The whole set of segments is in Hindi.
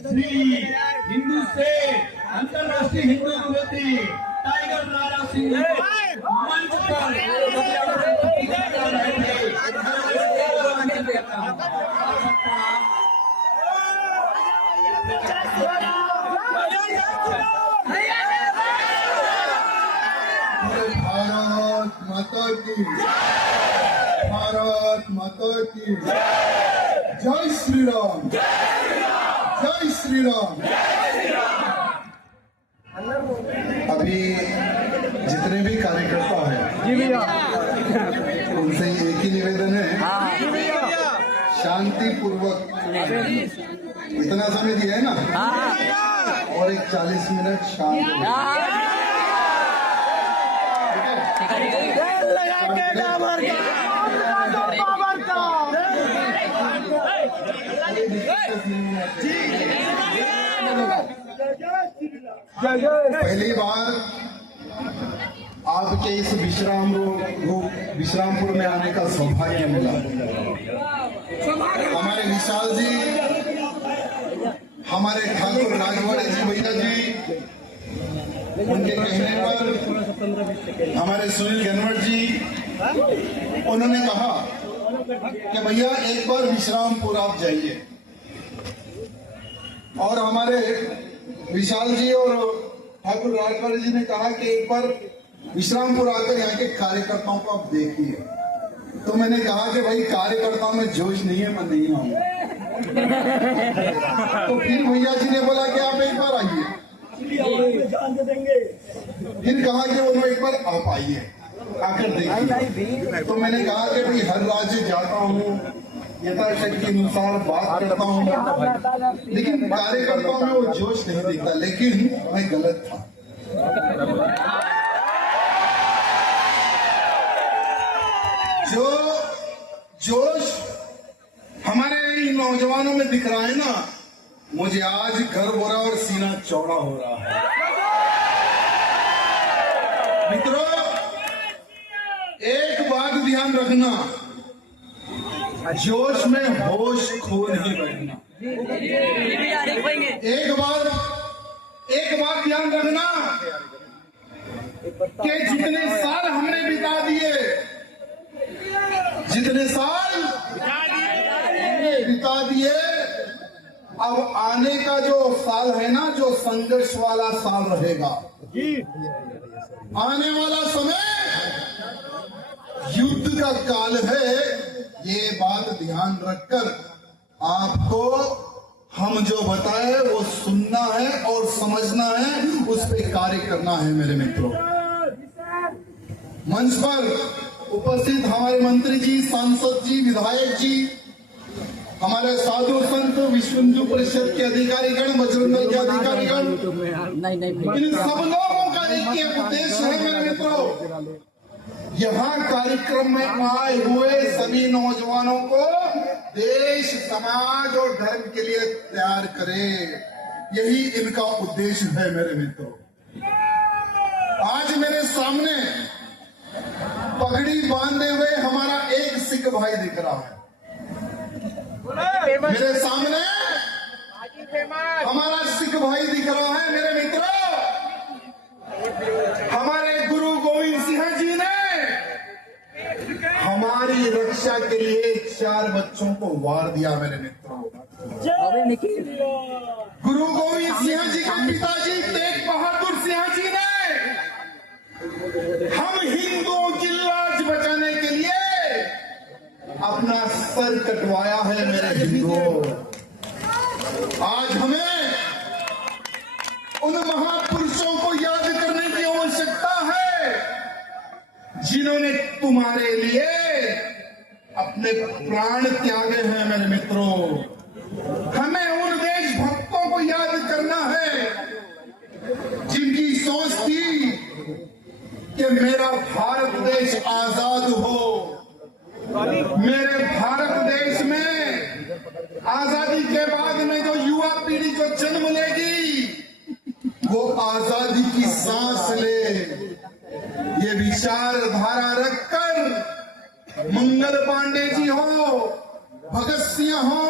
श्री हिंदू से अंतर्राष्ट्रीय हिंदू युवती टाइगर राणा सिंह मंच पर भारत माता की, भारत माता की जय श्री राम, जय श्री राम। अभी जितने भी कार्यकर्ता हैं जी भैया, उनसे एक ही निवेदन है, शांति पूर्वक इतना समय दिया है ना, और एक 40 मिनट शांत पहली बार आपके इस विश्रामपुर में आने का सौभाग्य मिला। हमारे विशाल जी, हमारे ठाकुर राजवाड़े जी भैया जी, उनके कहने पर हमारे सुनील गनवट जी, उन्होंने कहा कि भैया एक बार विश्रामपुर आप जाइए। और हमारे विशाल जी और ठाकुर राजवाड़े जी ने कहा कि एक बार विश्रामपुर आकर यहाँ के कार्यकर्ताओं को आप देखिए। तो मैंने कहा कि भाई कार्यकर्ताओं में जोश नहीं है, मैं नहीं आऊंगा। तो फिर भैया जी ने बोला कि आप एक बार आइए। फिर कहा कि वो एक बार आप आइए, आकर देखिए। तो मैंने कहा कि भाई हर राज्य जाता हूँ, यथाशक्ति अनुसार बात करता हूँ, लेकिन कार्यकर्ताओं में वो जोश नहीं दिखता। लेकिन मैं गलत था। जो जोश हमारे इन नौजवानों में दिख रहा है ना, मुझे आज गर्व हो रहा है और सीना चौड़ा हो रहा है। मित्रों, एक बात ध्यान रखना, जोश में होश खो नहीं बैठना। एक बात ध्यान रखना कि जितने साल हमने बिता दिए, जितने साल बिता दिए, अब आने का जो साल है ना, जो संघर्ष वाला साल रहेगा, आने वाला समय युद्ध का काल है। ये बात ध्यान रखकर आपको हम जो बताए वो सुनना है और समझना है, उस पर कार्य करना है। मेरे मित्रों, मंच पर उपस्थित हमारे मंत्री जी, सांसद जी, विधायक जी, हमारे साधु संत, विश्व हिंदू परिषद के अधिकारीगण, बजरंग दल के अधिकारीगण, इन सब लोगों का एक उद्देश्य है। मेरे मित्रों, यहाँ कार्यक्रम में आए हुए सभी नौजवानों को देश, समाज और धर्म के लिए तैयार करें, यही इनका उद्देश्य है। मेरे मित्रों, आज मेरे सामने पगड़ी बांधे हुए हमारा एक सिख भाई दिख रहा है। मेरे सामने हमारा सिख भाई दिख रहा है। मेरे मित्रों, हमारे गुरु गोविंद सिंह जी ने हमारी रक्षा के लिए 4 बच्चों को वार दिया। मेरे मित्रों, गुरु गोविंद सिंह जी के पिताजी तेग बहादुर सिंह जी ने हम हिंदुओं की लाज बचाने के लिए अपना सर कटवाया है। मेरे हिंदुओं, आज हमें उन महापुरुषों को याद करने की आवश्यकता है, जिन्होंने तुम्हारे लिए अपने प्राण त्यागे हैं। मेरे मित्रों, हमें उन देशभक्तों को याद करना है, जिनकी सोच थी कि मेरा भारत देश आजाद हो, मेरे भारत देश में आजादी के बाद में जो युवा पीढ़ी को जन्म लेगी, वो आजादी की सांस ले। ये विचारधारा रखकर मंगल पांडे जी हो, भगत सिंह हो,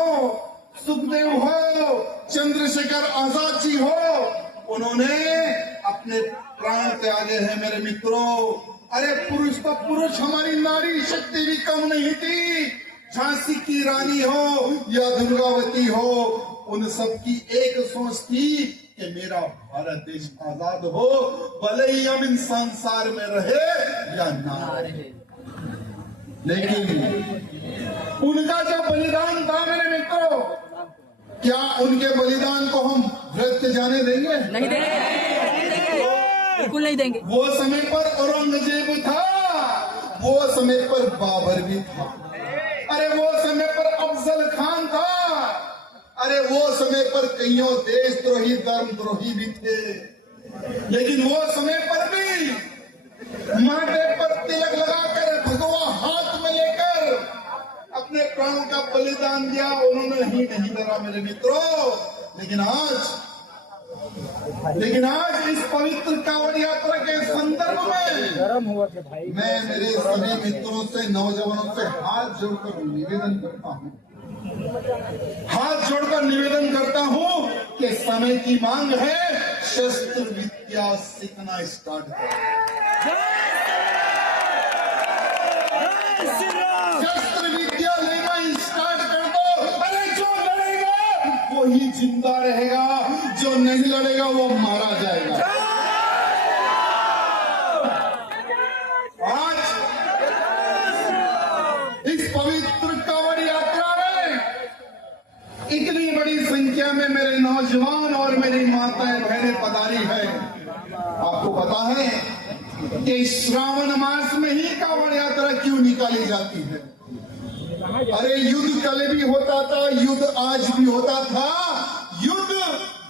सुखदेव हो, चंद्रशेखर आजाद जी हो, उन्होंने अपने प्राण त्यागे हैं मेरे मित्रों। अरे पुरुष तो पुरुष, हमारी नारी शक्ति भी कम नहीं थी। झांसी की रानी हो या दुर्गावती हो, उन सब की एक सोच थी कि मेरा भारत देश आजाद हो, भले ही हम इन संसार में रहे या ना रहे। लेकिन उनका जो बलिदान था मेरे मित्रों, क्या उनके बलिदान को हम व्यर्थ जाने देंगे? नहीं देंगे, बिल्कुल नहीं देंगे। वो समय पर औरंगजेब था, वो समय पर बाबर भी था, अरे वो समय पर अफजल खान था, अरे वो समय पर कईयों देशद्रोही धर्मद्रोही भी थे। लेकिन वो समय पर भी माथे पर तिलक लगाकर, भगवा हाथ में लेकर अपने प्राणों का बलिदान दिया। उन्होंने ही नहीं डरा मेरे मित्रों। लेकिन आज इस पवित्र कांवड़ यात्रा के संदर्भ में मैं मेरे सभी मित्रों से, नौजवानों से हाथ जोड़कर निवेदन करता हूं कि समय की मांग है, शस्त्र विद्या सीखना स्टार्ट करें। शस्त्र विद्या लेना स्टार्ट कर दो। अरे जो लड़ेगा वो ही जिंदा रहेगा, जो नहीं लड़ेगा वो मारा जाएगा। आज इस पवित्र कांवड़ यात्रा में इतनी बड़ी संख्या में मेरे नौजवान और मेरी माताएं बहनें पधारी है। आपको पता है कि श्रावण मास में ही कांवड़ यात्रा क्यों निकाली जाती है? अरे युद्ध कल भी होता था, युद्ध आज भी होता था, युद्ध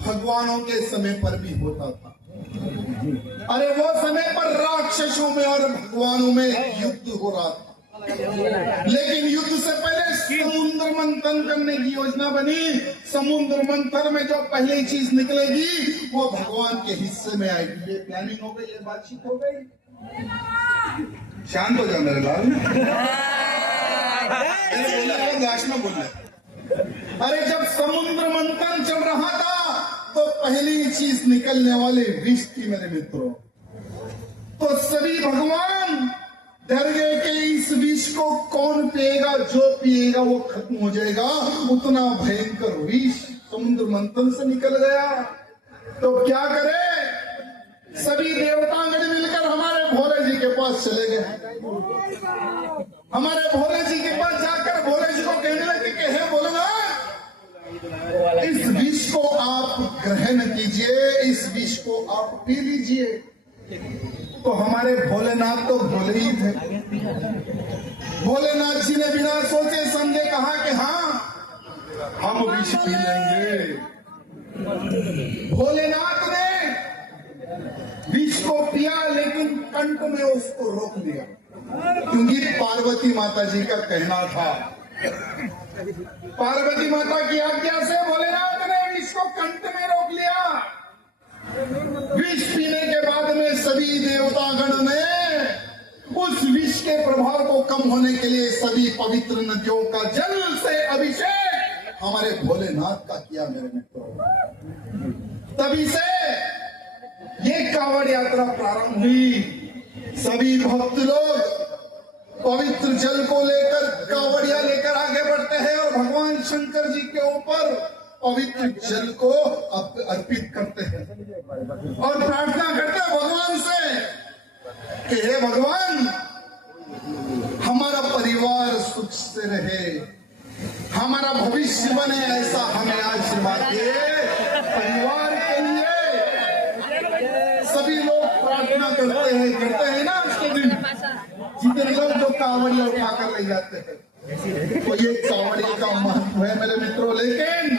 भगवानों के समय पर भी होता था। अरे वो समय पर राक्षसों में और भगवानों में युद्ध हो रहा था। लेकिन युद्ध से पहले समुद्र मंथन करने की योजना बनी। समुद्र मंथन में जो पहली चीज निकलेगी वो भगवान के हिस्से में आएगी। ये प्लानिंग हो गई, ये बातचीत हो गई। शांत हो जाओ मेरे लाल, लास्ट में बोल। अरे जब समुद्र मंथन चल रहा था तो पहली चीज निकलने वाले विष थी मेरे मित्रों। तो सभी भगवान डर गए कि इस विष को कौन पिएगा, जो पिएगा वो खत्म हो जाएगा। उतना भयंकर विष समुद्र मंथन से निकल गया। तो क्या करे, सभी देवतागण मिलकर हमारे भोले जी के पास चले गए। हमारे भोले जी के पास जाकर भोले जी को कहने लगे कि हे भोलेनाथ, इस विष को आप ग्रहण कीजिए, इस विष को आप पी लीजिए। तो हमारे भोलेनाथ तो भोले ही थे। भोलेनाथ जी ने बिना सोचे समझे कहा कि हाँ हम विष पी लेंगे। भोलेनाथ ने विष को पिया, लेकिन कंठ में उसको रोक दिया, क्योंकि पार्वती माता जी का कहना था। पार्वती माता की आज्ञा से भोलेनाथ ने विष को कंठ में रोक लिया। विष पीने के बाद में सभी देवतागण ने उस विष के प्रभाव को कम होने के लिए सभी पवित्र नदियों का जल से अभिषेक हमारे भोलेनाथ का किया मेरे मित्रों। तभी से ये कांवड़ यात्रा प्रारंभ हुई। सभी भक्त लोग पवित्र जल को लेकर, कांवड़िया लेकर आगे बढ़ते हैं और भगवान शंकर जी के ऊपर पवित्र जल को अर्पित करते हैं और प्रार्थना करते हैं भगवान से कि हे भगवान, हमारा परिवार सुख से रहे, हमारा भविष्य बने, ऐसा हमें आशीर्वाद दे। परिवार के लिए सभी लोग प्रार्थना करते हैं ना आज के दिन। जितने लोग जो कांवड़िया उठाकर ले जाते हैं, तो ये कांवड़िया का महत्व है मेरे मित्रों। लेकिन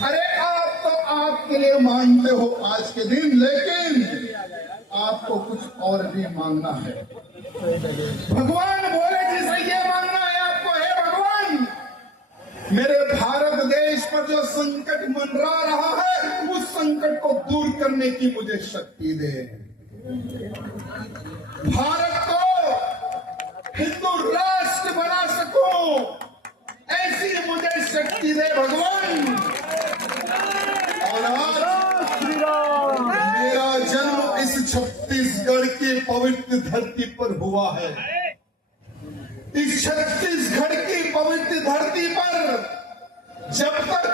अरे आप तो आपके लिए मांगते हो आज के दिन, लेकिन आपको कुछ और भी मांगना है। भगवान बोले जी से ये मांगना है आपको, हे भगवान, मेरे भारत देश पर जो संकट मंडरा रहा है, उस संकट को दूर करने की मुझे शक्ति दे। भारत को हिंदू राष्ट्र बना सकूं, ऐसी मुझे शक्ति शक्ति दे भगवान। और आज मेरा जन्म इस छत्तीसगढ़ की पवित्र धरती पर हुआ है। इस छत्तीसगढ़ की पवित्र धरती पर जब तक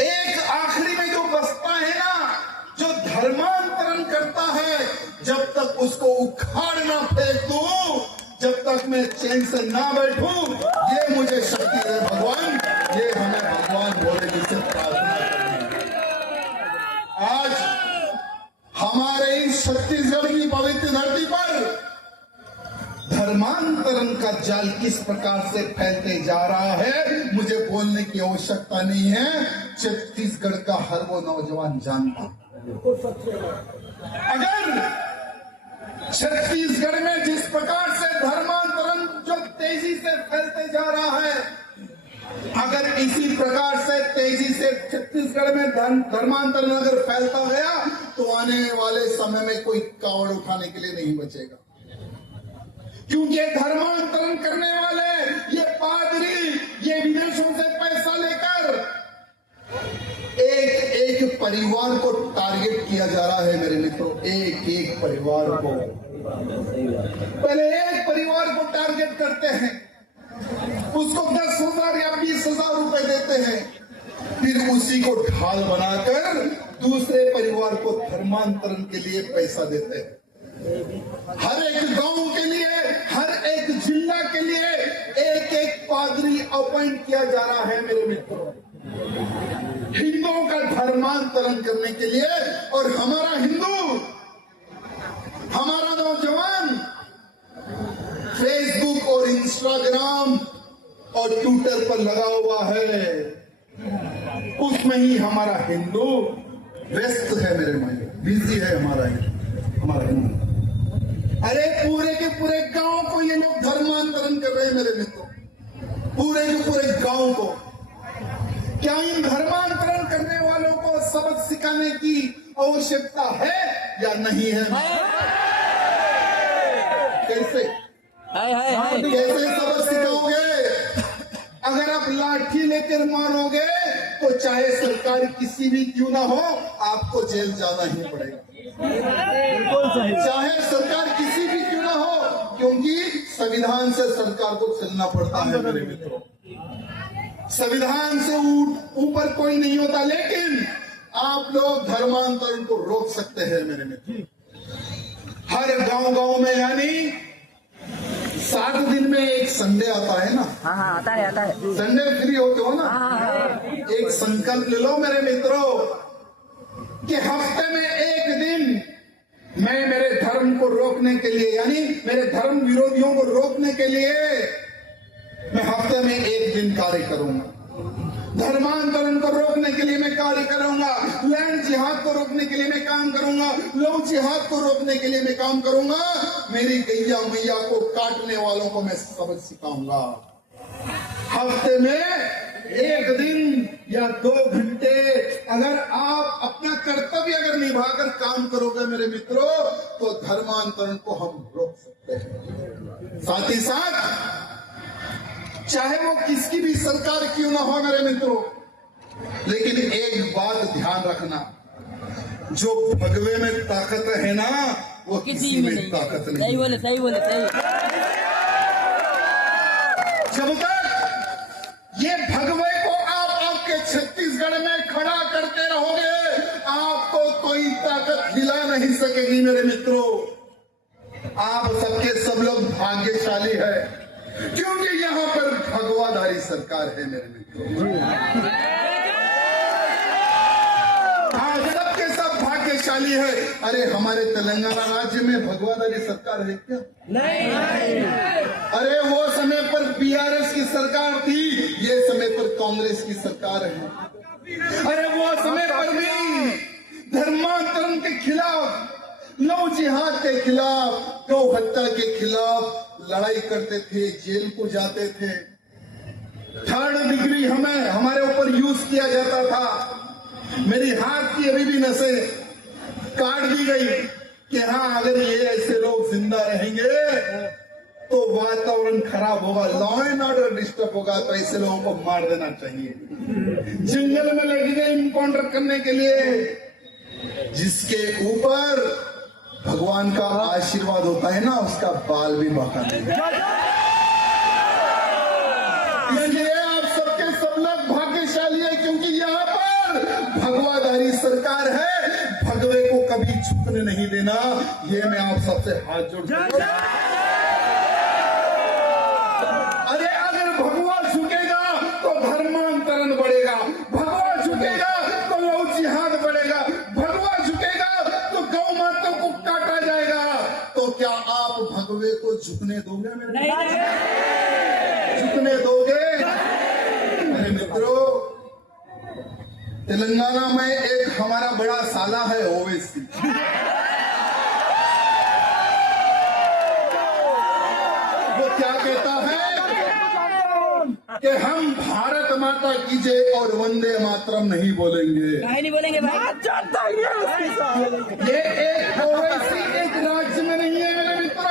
एक आखिरी में जो बसता है ना, जो धर्मांतरण करता है, जब तक उसको उखाड़ ना फेंक दूं, जब तक मैं चैन से ना बैठूं, ये मुझे शक्ति दे भगवान। ये हमें भगवान भोलेनाथ से प्रार्थना करनी है। आज हमारे इस छत्तीसगढ़ की पवित्र धरती पर धर्मांतरण का जाल किस प्रकार से फैलते जा रहा है, मुझे बोलने की आवश्यकता नहीं है। छत्तीसगढ़ का हर वो नौजवान जानता। अगर छत्तीसगढ़ में जिस प्रकार से धर्मांतरण जो तेजी से फैलते जा रहा है, अगर इसी प्रकार से तेजी से छत्तीसगढ़ में धर्मांतरण अगर फैलता गया, तो आने वाले समय में कोई कावड़ उठाने के लिए नहीं बचेगा। क्योंकि धर्मांतरण करने वाले ये पादरी, ये विदेशों से पैसा लेकर एक परिवार को टारगेट किया जा रहा है मेरे मित्रों। एक परिवार को, पहले एक परिवार को टारगेट करते हैं, उसको 10,000 या 20,000 रुपए देते हैं, फिर उसी को ढाल बनाकर दूसरे परिवार को धर्मांतरण के लिए पैसा देते हैं। हर एक गांव के लिए, हर एक जिला के लिए एक पादरी अपॉइंट किया जा रहा है मेरे मित्रों, हिंदुओं का धर्मांतरण करने के लिए। और हमारा हिंदू, हमारा नौजवान फेसबुक और इंस्टाग्राम और ट्विटर पर लगा हुआ है, उसमें ही हमारा हिंदू व्यस्त है मेरे भाई, बिजी है हमारा हिंदू। अरे पूरे के पूरे गांव को ये लोग धर्मांतरण कर रहे हैं मेरे मित्रों, पूरे के पूरे गांव को। क्या इन धर्मांतरण करने वालों को सबक सिखाने की आवश्यकता है या नहीं है? कैसे सबक सिखाओगे? अगर आप लाठी लेकर मारोगे तो चाहे सरकार किसी भी क्यों ना हो, आपको जेल जाना ही पड़ेगा। चाहे सरकार किसी भी क्यों ना हो, क्योंकि संविधान से सरकार को चलना पड़ता है मेरे मित्रों। संविधान से ऊपर कोई नहीं होता, लेकिन आप लोग धर्मांतरण को रोक सकते हैं मेरे मित्रों। हर गांव में, यानी 7 दिन में एक संडे आता है ना। हाँ आता है। संडे फ्री होते हो ना। एक संकल्प ले लो मेरे मित्रों कि हफ्ते में एक दिन मैं मेरे धर्म को रोकने के लिए, यानी मेरे धर्म विरोधियों को रोकने के लिए मैं हफ्ते में एक दिन कार्य करूंगा। धर्मांतरण को रोकने के लिए मैं कार्य करूंगा, लैंड जिहाद को रोकने के लिए मैं काम करूंगा, लव जिहाद को रोकने के लिए मैं काम करूंगा, मेरी गैया मैया को काटने वालों को मैं सबक सिखाऊंगा। हफ्ते में एक दिन या 2 घंटे अगर आप अपना कर्तव्य अगर निभाकर काम करोगे मेरे मित्रों, तो धर्मांतरण को हम रोक सकते हैं। साथ ही साथ चाहे वो किसकी भी सरकार क्यों ना हो मेरे मित्रों, लेकिन एक बात ध्यान रखना, जो भगवे में ताकत है ना, वो किसी में ताकत नहीं। सही बोले। जब तक ये भगवे को आप आपके छत्तीसगढ़ में खड़ा करते रहोगे, आपको कोई ताकत हिला नहीं सकेगी मेरे मित्रों। आप सबके सब लोग भाग्यशाली है, क्योंकि यहाँ पर भगवाधारी सरकार है मेरे मित्रों। हाँ, सबके सब भाग्यशाली है। अरे हमारे तेलंगाना राज्य में भगवाधारी सरकार है क्या? नहीं। अरे वो समय पर बीआरएस की सरकार थी, ये समय पर कांग्रेस की सरकार है। अरे वो समय पर भी धर्मांतरण के खिलाफ, लव जिहाद के खिलाफ, गौ हत्या के खिलाफ लड़ाई करते थे, जेल को जाते थे। 3rd डिग्री हमारे ऊपर यूज किया जाता था। मेरी हाथ की अभी भी नसें काट दी गई कि हाँ, अगर ये ऐसे लोग जिंदा रहेंगे तो वातावरण खराब होगा, लॉ एंड ऑर्डर डिस्टर्ब होगा, तो ऐसे लोगों को मार देना चाहिए। जंगल में लगे गए इनकाउंटर करने के लिए, जिसके ऊपर भगवान का आशीर्वाद होता है ना, उसका बाल भी बाका नहीं। इसलिए आप सबके सब लोग भाग्यशाली है, क्योंकि यहाँ पर भगवाधारी सरकार है। भगवे को कभी झुकने नहीं देना, ये मैं आप सबसे हाथ जोड़। अरे अगर भगवा झुकेगा तो धर्मांतरण बढ़ेगा, भगवा झुकेगा तो लौ जिहाद बढ़ेगा, भगवा झुकेगा तो गौ माता को काटा जाएगा। तो क्या आप भगवे को झुकने दोगे? मेरे झुकने दोगे? मेरे मित्रों, तेलंगाना में एक हमारा बड़ा साला है ओवैसी, वो क्या कहता है कि हम भारत माता की जय और वंदे मातरम नहीं बोलेंगे। नहीं बोलेंगे भाई। ये एक ओवैसी एक राज्य में नहीं है मेरे मित्र।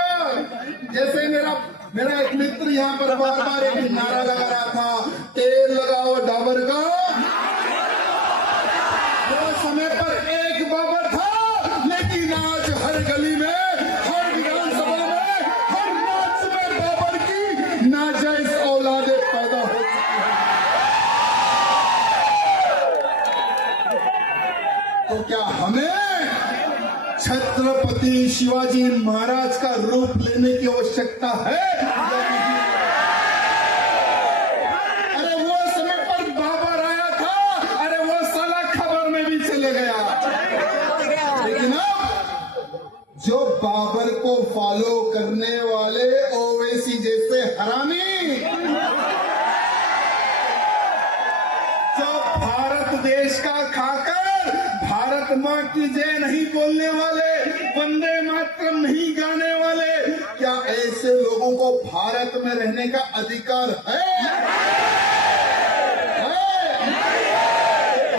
जैसे मेरा एक मित्र यहाँ पर बार बार एक नारा लगा रहा था, तेल लगाओ डाबर का। वो समय पर एक बाबर था, लेकिन आज हर गली में, हर विधानसभा में, हर राज्य में बाबर की नाजायज औलादे पैदा हो चुकी है। तो क्या हमें छत्रपति शिवाजी महाराज का रूप लेने की आवश्यकता है? अरे वो समय पर बाबर आया था, अरे वो साला खबर में भी चले गया। लेकिन अब जो बाबर को फॉलो करने वाले ओवैसी जैसे हरामी, जो भारत देश का खाकर भारत माँ की जय नहीं बोलने वाले, वंदे मातरम नहीं गाने वाले, क्या ऐसे लोगों को भारत में रहने का अधिकार है?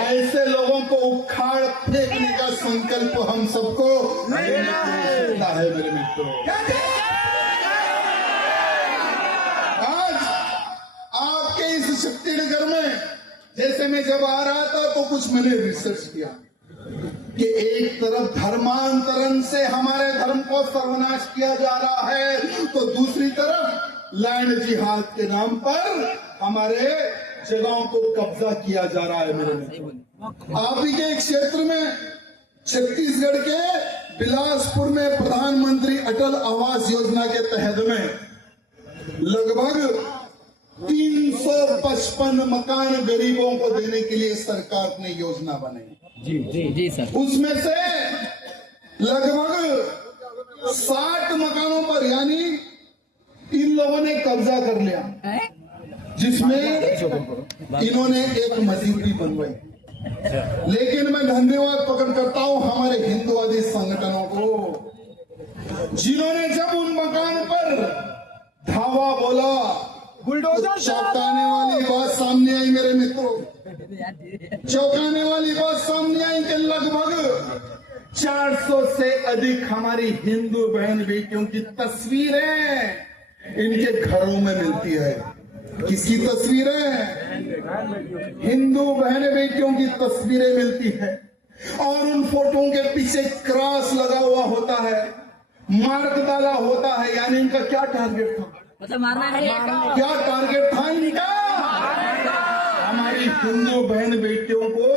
ऐसे लोगों को उखाड़ फेंकने का संकल्प हम सबको लेना है मेरे मित्रों। आज आपके इस शक्तिनगर में, जैसे मैं जब आ रहा था तो कुछ मैंने रिसर्च किया कि एक तरफ धर्मांतरण से हमारे धर्म को सर्वनाश किया जा रहा है, तो दूसरी तरफ लैंड जिहाद के नाम पर हमारे जगहों को कब्जा किया जा रहा है। मेरे आप ही के एक क्षेत्र में, छत्तीसगढ़ के बिलासपुर में प्रधानमंत्री अटल आवास योजना के तहत में लगभग 355 मकान गरीबों को देने के लिए सरकार ने योजना बनाई। जी सर। उसमें से लगभग 60 मकानों पर यानी इन लोगों ने कब्जा कर लिया, जिसमें इन्होंने एक मस्जिद भी बनवाई। लेकिन मैं धन्यवाद प्रकट करता हूं हमारे हिंदुवादी संगठनों को, जिन्होंने जब उन मकान पर धावा बोला, बुलडोजर। चौंकाने वाली बात सामने आई मेरे मित्रों, चौंकाने वाली बात सामने आई कि लगभग 400 से अधिक हमारी हिंदू बहन बेटियों की तस्वीरें इनके घरों में मिलती है। किसकी तस्वीरें? हिंदू बहन बेटियों की तस्वीरें मिलती है, और उन फोटों के पीछे क्रॉस लगा हुआ होता है, मार्क डाला होता है। यानी इनका क्या टारगेट था? मतलब मारना नहीं, क्या टारगेट था इनका? हमारी हिंदू बहन बेटियों को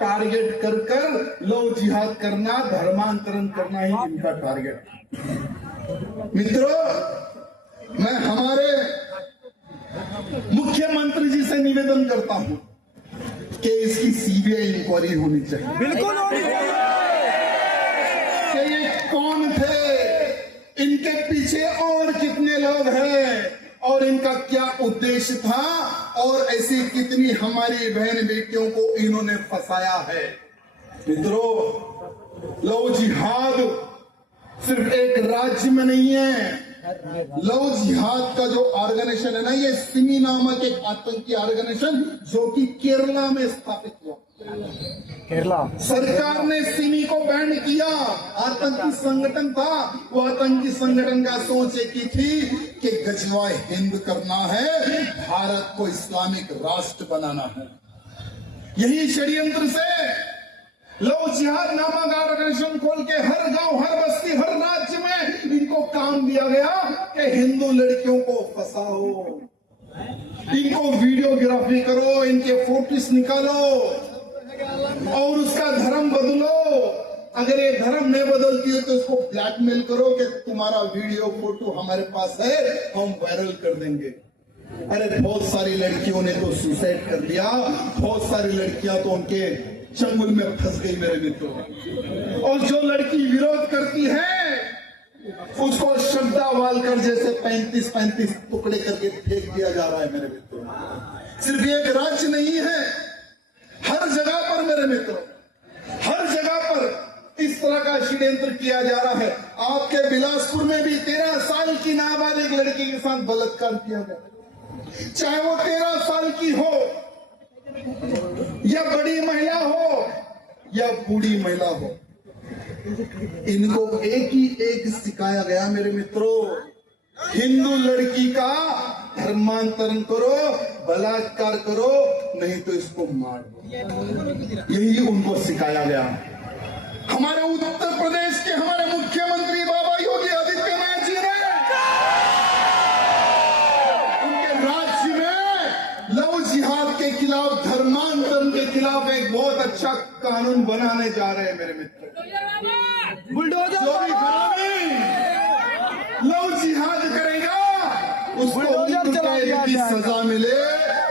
टारगेट कर कर लव जिहाद करना, धर्मांतरण करना ही इनका टारगेट। मित्रों, मैं हमारे मुख्यमंत्री जी से निवेदन करता हूं कि इसकी सीबीआई इंक्वायरी होनी चाहिए। बिल्कुल होनी चाहिए कि ये कौन थे, इनके पीछे और कितने लोग हैं, और इनका क्या उद्देश्य था, और ऐसी कितनी हमारी बहन बेटियों को इन्होंने फंसाया है। मित्रों, लव जिहाद सिर्फ एक राज्य में नहीं है। लव जिहाद का जो ऑर्गेनाइजेशन है ना, ये सिमी नामक एक आतंकी ऑर्गेनाइजेशन जो कि केरला में स्थापित हुआ। सरकार ने सिमी को बैन किया, आतंकी संगठन था। वो आतंकी संगठन का सोच एक ही थी कि गजवा हिंद करना है, भारत को इस्लामिक राष्ट्र बनाना है। यही षड्यंत्र से लव जिहाद नामक ऑर्गेनाइजेशन खोल के हर गांव, हर बस्ती, हर राज्य में इनको काम दिया गया कि हिंदू लड़कियों को फंसाओ, इनको वीडियोग्राफी करो, इनके फोटोस निकालो और उसका धर्म बदलो। अगर ये धर्म नहीं बदलती है तो इसको ब्लैकमेल करो कि तुम्हारा वीडियो फोटो हमारे पास है, हम वायरल कर देंगे। अरे बहुत सारी लड़कियों ने तो सुसाइड कर लिया, बहुत सारी लड़कियां तो उनके चंगुल में फंस गई मेरे मित्रों। और जो लड़की विरोध करती है उसको शब्दावाल कर जैसे 35-35 टुकड़े करके फेंक दिया जा रहा है मेरे मित्रों। सिर्फ एक राज्य नहीं है, हर जगह पर मेरे मित्रों, हर जगह पर इस तरह का षड्यंत्र किया जा रहा है। आपके बिलासपुर में भी 13 साल की नाबालिग लड़की के साथ बलात्कार किया गया, चाहे वो 13 साल की हो या बड़ी महिला हो या बूढ़ी महिला हो। इनको एक ही एक सिखाया गया मेरे मित्रों, हिंदू लड़की का धर्मांतरण करो, बलात्कार करो, नहीं तो इसको मार दो। यही उनको सिखाया गया। हमारे उत्तर प्रदेश के हमारे मुख्यमंत्री बाबा योगी आदित्यनाथ जी ने उनके राज्य में लव जिहाद के खिलाफ, धर्मांतरण के खिलाफ एक बहुत अच्छा कानून बनाने जा रहे हैं मेरे मित्र। जो भी लव जिहाद करेगा उसको उम्र की सजा मिले,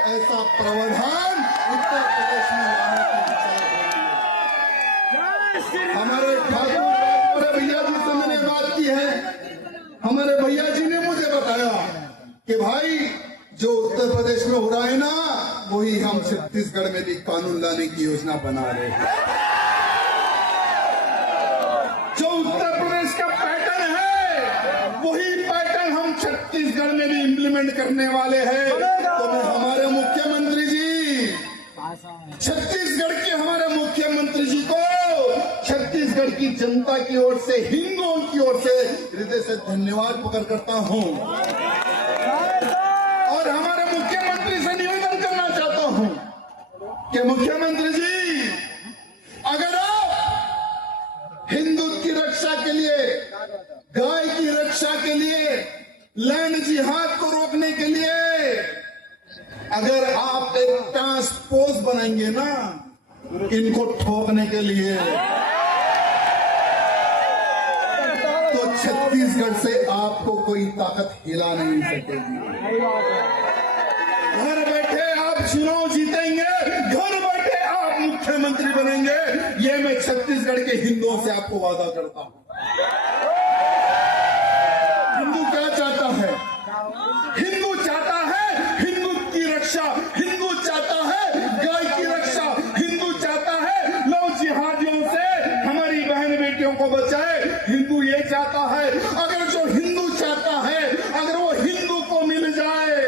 ऐसा प्रावधान उत्तर प्रदेश में लाने की विचार है। हमारे ठाकुर भैया जी से मैंने बात की है, हमारे भैया जी ने मुझे बताया कि भाई जो उत्तर प्रदेश में हो रहा है ना, वही हम छत्तीसगढ़ में भी कानून लाने की योजना बना रहे हैं। जो उत्तर प्रदेश का पैटर्न है वही पैटर्न हम छत्तीसगढ़ में भी इम्प्लीमेंट करने वाले हैं। तो मैं हमारे मुख्यमंत्री जी, छत्तीसगढ़ के हमारे मुख्यमंत्री जी को छत्तीसगढ़ की जनता की ओर से, हिंदुओं की ओर से हृदय से धन्यवाद प्रकट करता हूं और हमारे मुख्यमंत्री से निवेदन करना चाहता हूं कि मुख्यमंत्री जी, अगर आप हिंदुत्व की रक्षा के लिए, गाय की रक्षा के लिए, लैंड जिहाद को रोकने के लिए अगर आप एक टास्क फोर्स बनाएंगे ना इनको ठोकने के लिए, तो छत्तीसगढ़ से आपको कोई ताकत हिला नहीं सकेगी। घर बैठे आप चुनाव जीतेंगे, घर बैठे आप मुख्यमंत्री बनेंगे, ये मैं छत्तीसगढ़ के हिंदुओं से आपको वादा करता हूं। हिंदू क्या चाहता है? हिंदू चाहता है हिंदुत्व की रक्षा, हिंदू चाहता है गाय की रक्षा, हिंदू चाहता है लव जिहादियों से हमारी बहन बेटियों को बचाए। हिंदू ये चाहता है, अगर जो हिंदू चाहता है अगर वो हिंदू को मिल जाए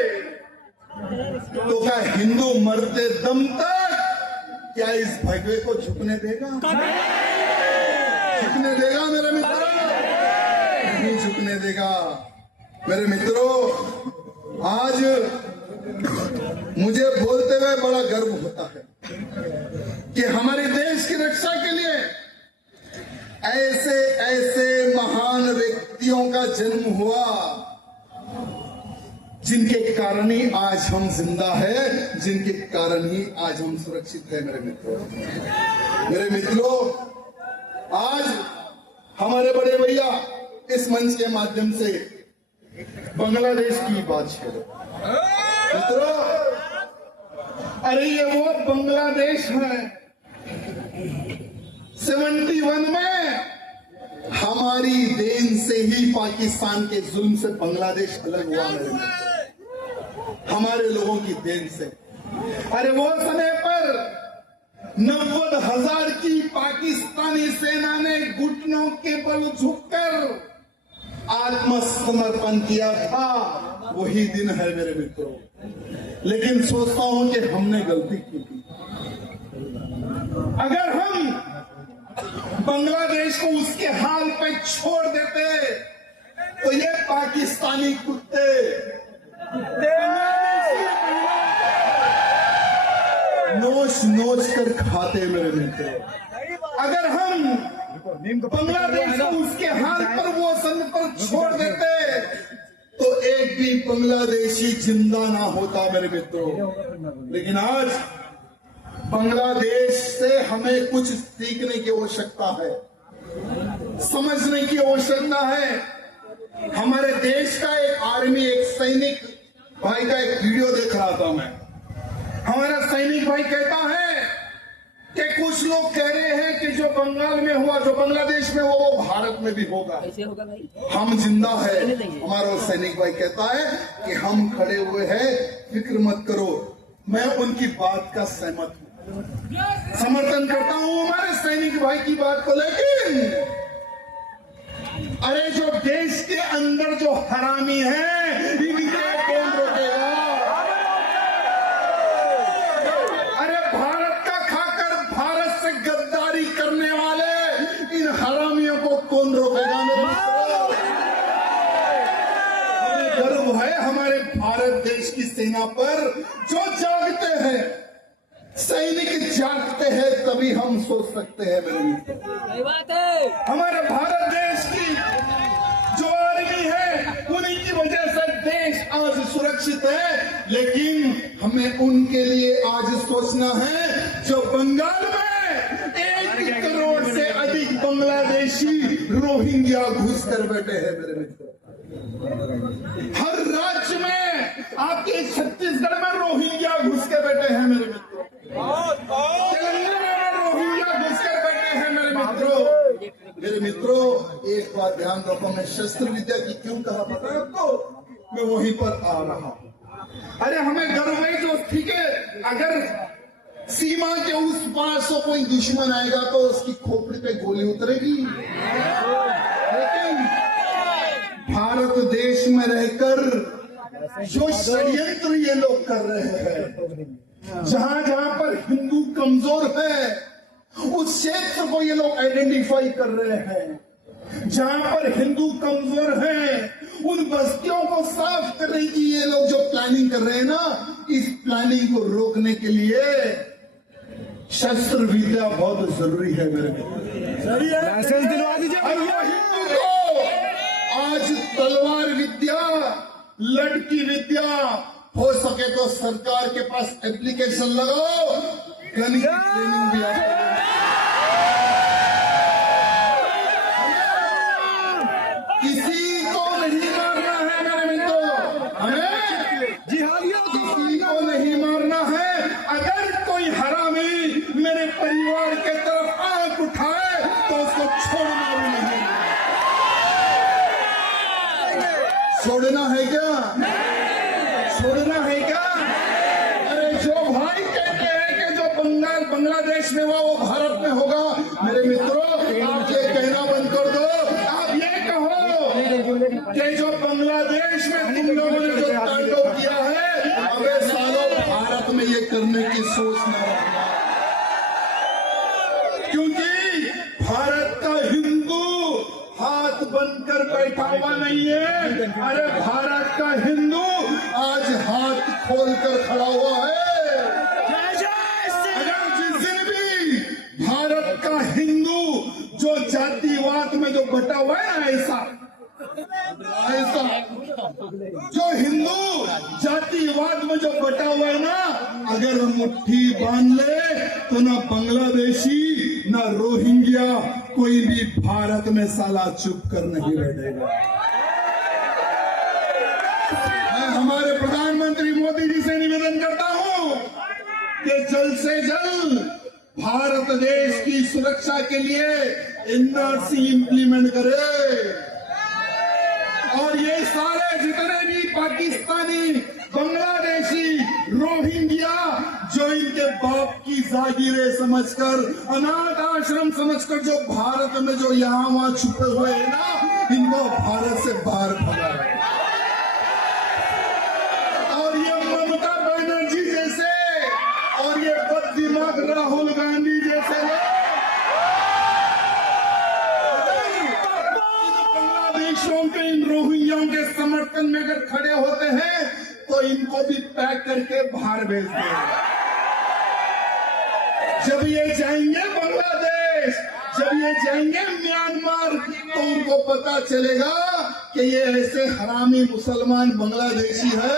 तो क्या हिंदू मरते दम तक क्या इस भगवे को झुकने देगा? झुकने देगा मेरे मित्रों? नहीं झुकने देगा मेरे मित्रों। आज मुझे बोलते हुए बड़ा गर्व होता है कि हमारे देश की रक्षा के लिए ऐसे ऐसे महान व्यक्तियों का जन्म हुआ जिनके कारण ही आज हम जिंदा है, जिनके कारण ही आज हम सुरक्षित है मेरे मित्रों। मेरे मित्रों, आज हमारे बड़े भैया इस मंच के माध्यम से बांग्लादेश की बात छेड़ो मित्रों। अरे ये वो बांग्लादेश है 71 में हमारी देन से ही पाकिस्तान के जुल्म से बांग्लादेश अलग हुआ मेरे मित्रों, हमारे लोगों की देन से। अरे वो समय पर 90,000 की पाकिस्तानी सेना ने घुटनों के बल झुककर आत्मसमर्पण किया था, वही दिन है मेरे मित्रों। लेकिन सोचता हूं कि हमने गलती की थी, अगर हम बांग्लादेश को उसके हाल पे छोड़ देते तो ये पाकिस्तानी कुत्ते नोच नोच कर खाते मेरे मित्र। अगर हम बांग्लादेश को उसके हाल पर वो संग पर छोड़ देते तो एक भी बांग्लादेशी जिंदा ना होता मेरे मित्रों। लेकिन आज बांग्लादेश से हमें कुछ सीखने की आवश्यकता है, समझने की आवश्यकता है। हमारे देश का एक आर्मी, एक सैनिक भाई का एक वीडियो देख रहा था मैं। हमारा सैनिक भाई कहता है कि कुछ लोग कह रहे हैं कि जो बंगाल में हुआ, जो बांग्लादेश में हुआ, वो भारत में भी होगा। कैसे होगा भाई? हम जिंदा है। हमारा सैनिक भाई कहता है कि हम खड़े हुए हैं, फिक्र मत करो। मैं उनकी बात का सहमत हूं, समर्थन करता हूं हमारे सैनिक भाई की बात को। लेकिन अरे जो देश के अंदर जो हरामी है, इनके कौन रोकेगा? अरे भारत का खाकर भारत से गद्दारी करने वाले इन हरामियों को कौन रोकेगा? मेरे मित्रों, हमें गर्व है हमारे भारत देश की सेना पर, जो जागते हैं। सैनिक जागते हैं तभी हम सोच सकते हैं मेरे मित्र। सही बात है। हमारे भारत देश की जो आर्मी है, उन्हीं की वजह से देश आज सुरक्षित है। लेकिन हमें उनके लिए आज सोचना है जो बंगाल में 1 करोड़ से अधिक बांग्लादेशी रोहिंग्या घुस कर बैठे हैं मेरे मित्र। हर राज्य में, आपके छत्तीसगढ़ में रोहिंग्या घुस के बैठे हैं मेरे मित्रों। तेलंगाना में रोहिंग्या घुस कर बैठे हैं मेरे मित्रों। मेरे मित्रों, एक बात ध्यान रखो, मैं शस्त्र विद्या की क्यों कहा पता है आपको? मैं वहीं पर आ रहा हूं। अरे हमें गर्व है जो, ठीक है, अगर सीमा के उस पार से कोई दुश्मन आएगा तो उसकी खोपड़ी पे गोली उतरेगी। लेकिन भारत देश में रहकर जो षड्यंत्र ये लोग कर रहे हैं, जहां जहां पर हिंदू कमजोर है, उस क्षेत्र को ये लोग आइडेंटिफाई कर रहे हैं। जहां पर हिंदू कमजोर हैं, उन बस्तियों को साफ करने की ये लोग जो प्लानिंग कर रहे हैं ना, इस प्लानिंग को रोकने के लिए शस्त्र विद्या बहुत जरूरी है मेरे मित्र। लाइसेंस दिलवा दीजिए। और वो हिंदू को आज तलवार विद्या, लड़की विद्या, हो सके तो सरकार के पास एप्लीकेशन लगाओ, गन की ट्रेनिंग भी आपको। किसी को नहीं मारना है मेरे मित्रों, हमें जिहादियों किसी को नहीं मारना है। अगर कोई हरामी मेरे परिवार के तरफ आंख उठाए तो उसको छोड़ना भी नहीं। छोड़ना है क्या? छोड़ना है क्या? अरे जो भाई कहते हैं कि जो बांग्लादेश में हुआ वो भारत में होगा, मेरे मित्रों आप ये कहना बंद कर दो। आप ये कहो कि जो बांग्लादेश में तुम लोगों ने जो तांडव किया है, अबे सालों भारत में ये करने की सोच न रखना। क्योंकि भारत का हिंदू हाथ बनकर बैठा हुआ नहीं है। अरे भारत का हिंदू आज हाथ खोलकर खड़ा हुआ है। अगर जिस दिन भी भारत का हिंदू जो जातिवाद में जो बटा हुआ है ना, ऐसा जो हिंदू जातिवाद में जो बटा हुआ है ना, अगर मुट्ठी बांध ले तो ना बांग्लादेशी ना रोहिंग्या कोई भी भारत में साला चुप कर नहीं बैठेगा। मैं हमारे प्रधानमंत्री मोदी जी से निवेदन करता हूं कि जल्द से जल्द भारत देश की सुरक्षा के लिए एनआरसी इंप्लीमेंट करे और ये सारे जितने भी पाकिस्तानी, बांग्लादेशी, रोहिंग्या जो इनके बाप की जागीरें समझकर, अनाथ आश्रम समझकर जो भारत में जो यहाँ वहां छुपे हुए हैं ना, इनको भारत से बाहर भगाए। और ये ममता बनर्जी जैसे और ये बददिमाग राहुल गांधी जैसे पैक करके बाहर भेजते हैं। जब ये जाएंगे बांग्लादेश, जब ये जाएंगे म्यांमार, तो उनको पता चलेगा कि ये ऐसे हरामी मुसलमान बांग्लादेशी है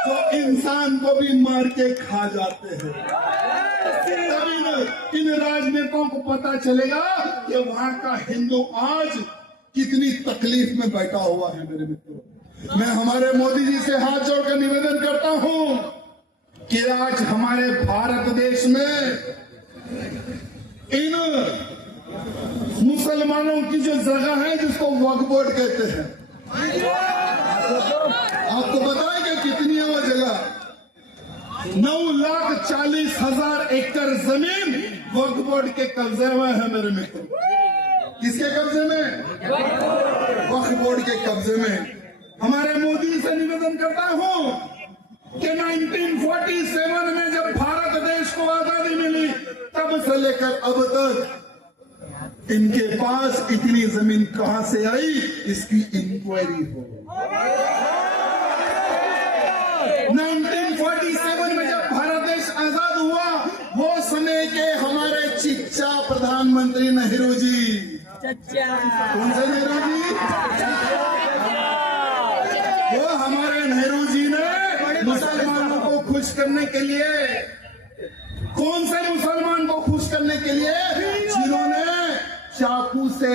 तो इंसान को भी मार के खा जाते हैं। तभी इन राजनेताओं को पता चलेगा कि वहां का हिंदू आज कितनी तकलीफ में बैठा हुआ है। मेरे मित्रों, मैं हमारे मोदी जी से हाथ जोड़कर निवेदन करता हूं कि आज हमारे भारत देश में इन मुसलमानों की जो जगह है जिसको वक्फ बोर्ड कहते हैं, आपको पता है कि कितनी है वो जगह? 9,40,000 एकड़ जमीन वक्फ बोर्ड के कब्जे में है। मेरे मित्रों, किसके कब्जे में? वक्फ बोर्ड के कब्जे में। हमारे मोदी से निवेदन करता हूं कि 1947 में जब भारत देश को आजादी मिली तब से लेकर अब तक इनके पास इतनी जमीन कहां से आई, इसकी इंक्वायरी हो। 1947 में जब भारत देश आजाद हुआ, वो समय के हमारे चिच्चा प्रधानमंत्री नेहरू जी, कौन से नेहरू जी? वो हमारे नेहरू जी ने मुसलमानों को खुश करने के लिए, कौन से मुसलमान को खुश करने के लिए, जिन्होंने चाकू से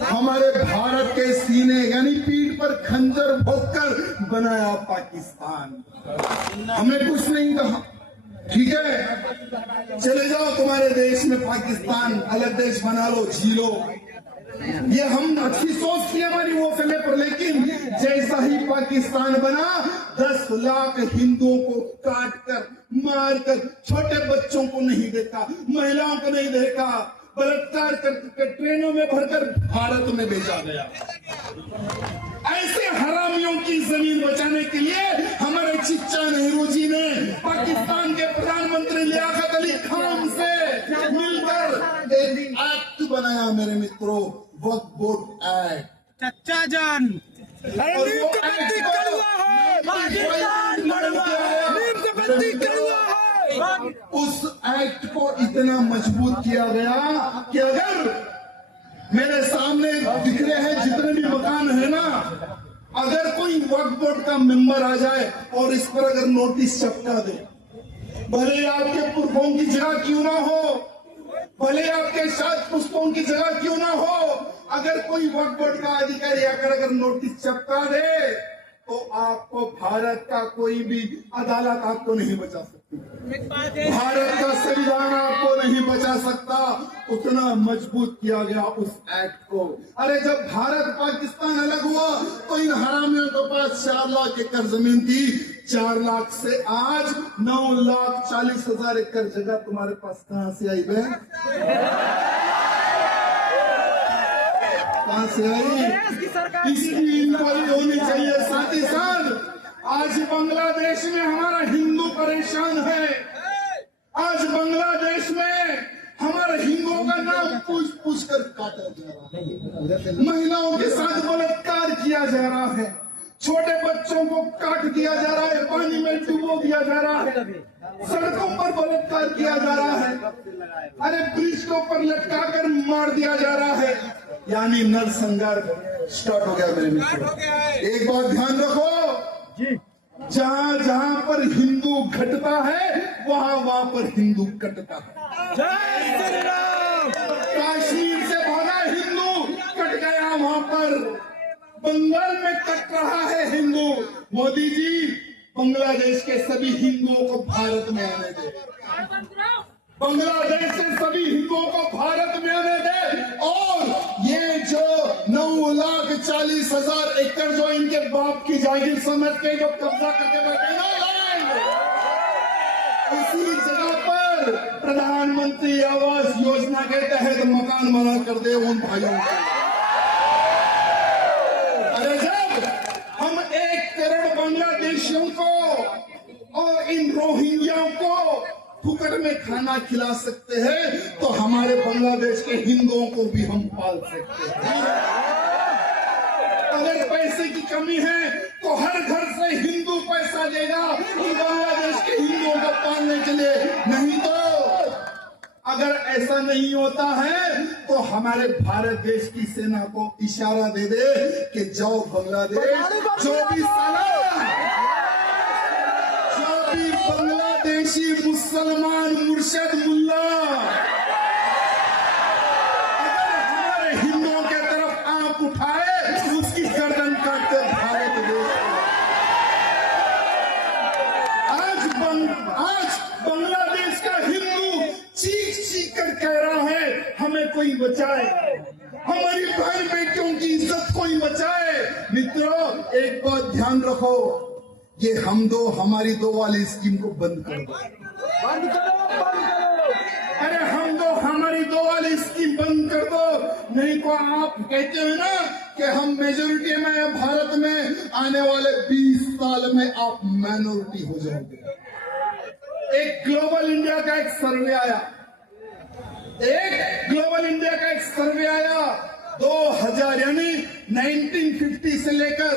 हमारे भारत के सीने यानी पीठ पर खंजर भोंककर बनाया पाकिस्तान। हमने कुछ नहीं कहा, ठीक है, चले जाओ तुम्हारे देश में पाकिस्तान, अलग देश बना लो, जी लो। ये हम अच्छी सोच थी हमारी वो समय पर, लेकिन जैसा ही पाकिस्तान बना 10 लाख हिंदुओं को काट कर, मार कर, छोटे बच्चों को नहीं देखा, महिलाओं को नहीं देखा, बलात्कार करके ट्रेनों में भरकर भारत में भेजा गया। ऐसे हरामियों की जमीन बचाने के लिए हमारे चिच्चा नेहरू जी ने पाकिस्तान के प्रधानमंत्री लियाकत अली खान से मिलकर एक एक्ट बनाया। मेरे मित्रों, वक्फ बोर्ड एक्ट। चच्चा जान उस एक्ट को इतना मजबूत किया गया कि अगर मेरे सामने दिख रहे हैं जितने भी मकान है ना, अगर कोई वक्फ बोर्ड का मेंबर आ जाए और इस पर अगर नोटिस चपका दे, भले आपके पुरखों की जगह क्यों ना हो, भले आपके साथ पुष्पों की जगह क्यों ना हो, अगर कोई वक्फ बोर्ड का अधिकारी अगर नोटिस चपका दे तो आपको भारत का कोई भी अदालत आपको नहीं बचा सकती, भारत का संविधान आपको नहीं बचा सकता। उतना मजबूत किया गया उस एक्ट को। अरे जब भारत पाकिस्तान अलग हुआ तो इन हरामियों के पास 4 लाख एकड़ जमीन थी, 4 लाख से आज 9,40,000 एकड़ जगह तुम्हारे पास कहां से आई बहन? कहां से आई? इसकी इंक्वायरी होनी चाहिए। साथ ही साथ आज बांग्लादेश में हमारा हिंदू परेशान है। आज बांग्लादेश में हमारे हिंदुओं का नाम पूछ पूछ कर काटा जा रहा है, महिलाओं के साथ बलात्कार किया जा रहा है, छोटे बच्चों को काट दिया जा रहा है, पानी में डुबो दिया जा रहा है, सड़कों पर बलात्कार किया जा रहा है, अरे ब्रिज के ऊपर लटका कर मार दिया जा रहा है। यानी नरसंहार स्टार्ट हो गया। मेरे मित्रों, एक बात ध्यान रखो, जहां जहां पर हिंदू घटता है वहां वहां पर हिंदू कटता है। कश्मीर से भागा हिंदू कट गया, वहां पर बंगाल में कट रहा है हिंदू। मोदी जी, बांग्लादेश के सभी हिंदुओं को भारत में आने दे, बांग्लादेश से सभी हिंदुओं को भारत में आने दे, और ये जो 9,40,000 एकड़ जो इनके बाप की जागीर समझ के जो कब्जा करके बैठे ना, उसी जगह पर प्रधानमंत्री आवास योजना के तहत मकान बना कर दे उन भाइयों को। अरे जब हम 1 करोड़ बांग्लादेशियों को और इन रोहिंग्याओं को फुकट में खाना खिला सकते हैं, तो हमारे बांग्लादेश के हिंदुओं को भी हम पाल सकते हैं। अगर पैसे की कमी है तो हर घर से हिंदू पैसा देगा बांग्लादेश के हिंदुओं को पालने के लिए। नहीं तो अगर ऐसा नहीं होता है तो हमारे भारत देश की सेना को इशारा दे दे कि जाओ बांग्लादेश, जो भी बांग्लादेशी मुसलमान मुर्शद मुल्ला अगर हमारे हिंदुओं के तरफ आंख उठाए उसकी गर्दन काटते भारत देश। आज बांग्लादेश का हिंदू चीख चीख कर कह रहा है हमें कोई बचाए, हमारी बहन बेटियों की इज्जत कोई बचाए। मित्रों, एक बात ध्यान रखो, ये हम दो हमारी दो वाली स्कीम को बंद कर दो। बंद करो। अरे हम दो हमारी दो वाली स्कीम बंद कर दो, नहीं तो आप कहते हो ना कि हम मेजोरिटी में हैं भारत में, आने वाले 20 साल में आप माइनॉरिटी हो जाओगे। एक ग्लोबल इंडिया का एक सर्वे आया, 2000 यानी 1950 से लेकर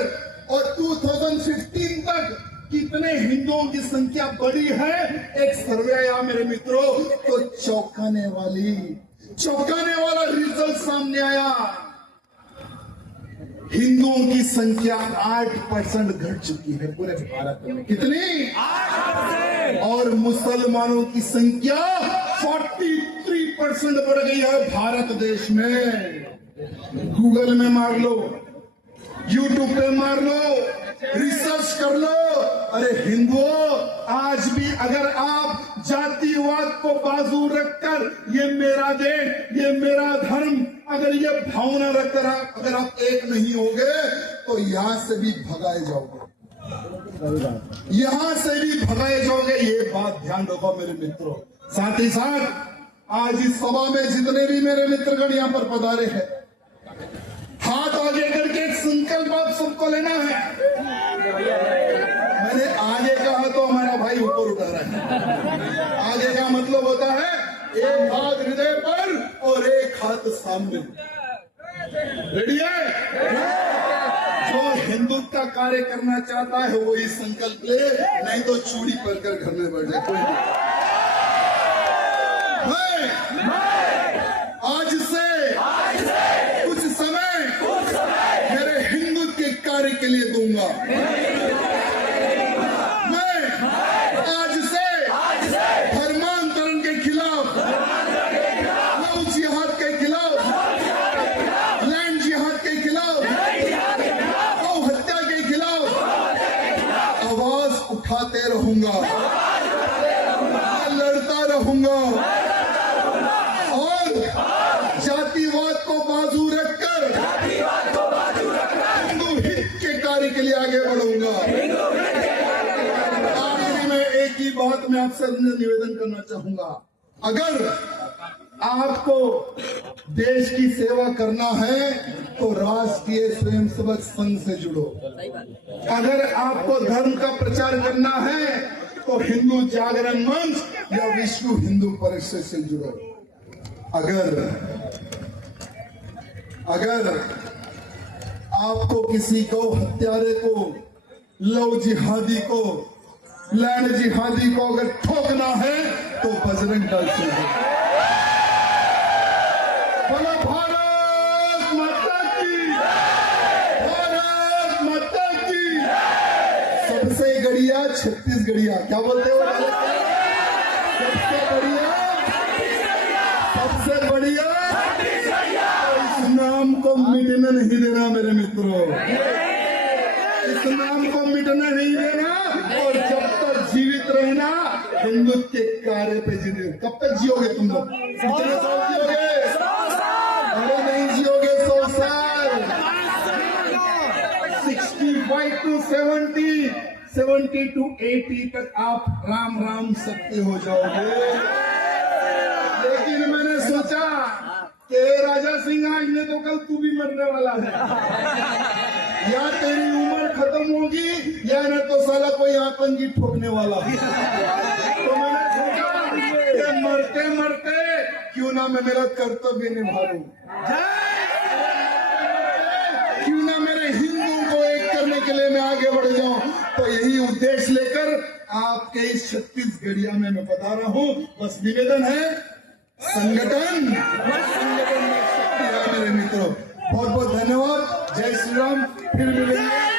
और 2015 तक कितने हिंदुओं की संख्या बढ़ी है, एक सर्वे आया मेरे मित्रों, तो चौंकाने वाला रिजल्ट सामने आया। हिंदुओं की संख्या 8% घट चुकी है पूरे भारत में। कितनी? 8%। और मुसलमानों की संख्या 43% बढ़ गई है भारत देश में। गूगल में मार लो, यूट्यूब पे मार लो, रिसर्च कर लो। अरे हिंदुओं, आज भी अगर आप जातिवाद को बाजू रखकर ये मेरा देश, ये मेरा धर्म, अगर ये भावना रखकर अगर आप एक नहीं होगे तो यहां से भी भगाए जाओगे, ये बात ध्यान रखो मेरे मित्रों। साथ ही साथ आज इस सभा में जितने भी मेरे मित्रगण यहाँ पर पधारे हैं, हाथ आगे करके एक संकल्प आप सबको लेना है। मैंने आगे कहा तो हमारा भाई ऊपर उठा रहा है। आगे का मतलब होता है एक हाथ हृदय पर और एक हाथ सामने। रेडी है? जो हिंदुत्व का कार्य करना चाहता है वो इस संकल्प ले, नहीं तो चूड़ी पहनकर घर में बैठ जाए। आज से कुछ समय मेरे हिंदुत्व के कार्य के लिए दूंगा। मैं आज से धर्मांतरण के खिलाफ, लव जिहाद के खिलाफ, लैंड जिहाद के खिलाफ, गौ हत्या के खिलाफ आवाज उठाते रहूंगा, लड़ता रहूंगा और जातिवाद को बाजू रखकर हिंदू हित के कार्य के लिए आगे बढ़ूंगा। आखिरी में एक ही बात मैं आपसे निवेदन करना चाहूंगा, अगर आपको देश की सेवा करना है तो राष्ट्रीय स्वयंसेवक संघ से जुड़ो। अगर आपको धर्म का प्रचार करना है तो हिंदू जागरण मंच या विश्व हिंदू परिषद से जुड़ो। अगर आपको किसी को, हत्यारे को, लव जिहादी को, लैंड जिहादी को अगर ठोकना है तो बजरंग दल से बोलो भारत माता की, भारत माता की। सबसे गड़िया छत्तीसगढ़िया, क्या बोलते हो? सबसे बढ़िया इस नाम को मिटने नहीं देना मेरे मित्रों, इस नाम को मिटने नहीं देना। और जब तक जीवित रहना हिंदुत्व के कार्य पे जीते। कब तक जियोगे तुम लोग? कितने साल जियोगे? अरे नहीं जियोगे 100 साल। 65 to 70, 70 to 80 तक आप राम राम सत्य हो जाओगे। लेकिन मैंने सोचा कि राजा सिंह आज ने तो कल तू भी मरने वाला है, या तेरी उम्र खत्म होगी या न तो साला कोई आतंकी ठोकने वाला है। तो मैंने सोचा कि मरते मरते क्यों ना मैं मेरा कर्तव्य निभा लूं, क्यों ना मेरे के लिए मैं आगे बढ़ जाऊं। तो यही उद्देश्य लेकर आपके इस छत्तीसगढ़िया में मैं बता रहा हूं। बस निवेदन है, संगठन में शक्ति है मेरे मित्रों। बहुत बहुत धन्यवाद। जय श्री राम। फिर मिलेंगे।